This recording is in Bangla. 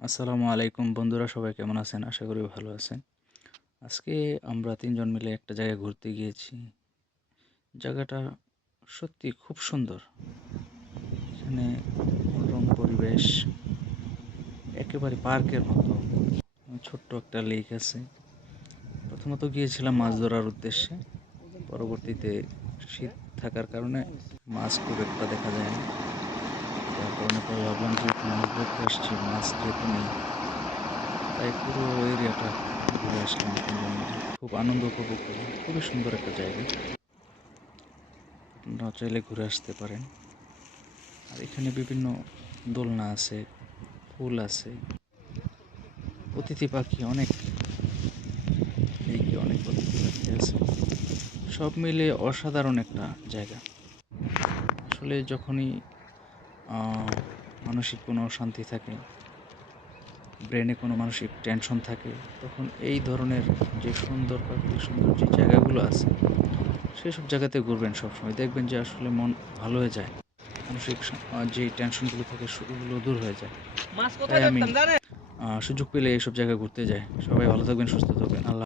আসসালামু আলাইকুম বন্ধুরা, সবাই কেমন আছেন? আশা করি ভালো আছেন। আজকে আমরা ৩ জন মিলে একটা জায়গায় ঘুরতে গিয়েছি। জায়গাটা সত্যি খুব সুন্দর। এখানে মনোরম পরিবেশ, একেবারে পার্কের মতো। ছোট্ট একটা লেক আছে। প্রথমত গিয়েছিলাম মাছ ধরার উদ্দেশ্যে। পরবর্তীতে শীত থাকার কারণে মাছ খুব একটা দেখা যায় না। যার কারণে পরে ভাবলাম যেহেতু মাছ ধরতে আসছি, মাছ যেহেতু নেই, তাই পুরো এরিয়াটা ঘুরে আসলাম ৩ জন মিলে। খুব আনন্দ উপভোগ করলাম। খুবই সুন্দর একটা জায়গা। আপনারা চাইলে ঘুরে আসতে পারেন। আর এখানে বিভিন্ন দোলনা আছে, ফুল আছে, অতিথি পাখি অনেক, লেকে অনেক অতিথি পাখি আছে। সব মিলে অসাধারণ একটা জায়গা। আসলে যখনই আ মানসিক কোনো অশান্তি থাকে, ব্রেনে কোনো মানসিক টেনশন থাকে, তখন এই ধরনের যে সুন্দর প্রাকৃতিক সুন্দর যে জায়গাগুলো আছে, সেসব জায়গাতে ঘুরবেন সবসময়। দেখবেন যে আসলে মন ভালো হয়ে যায়। মানসিক যে টেনশনগুলো থাকে ওগুলো দূর হয়ে যায়। মাছ তাই কোথায় আমি ধরতাম জানেন? সুযোগ পেলে এসব জায়গায় ঘুরতে যাই। সবাই ভালো থাকবেন, সুস্থ থাকবেন। আল্লাহ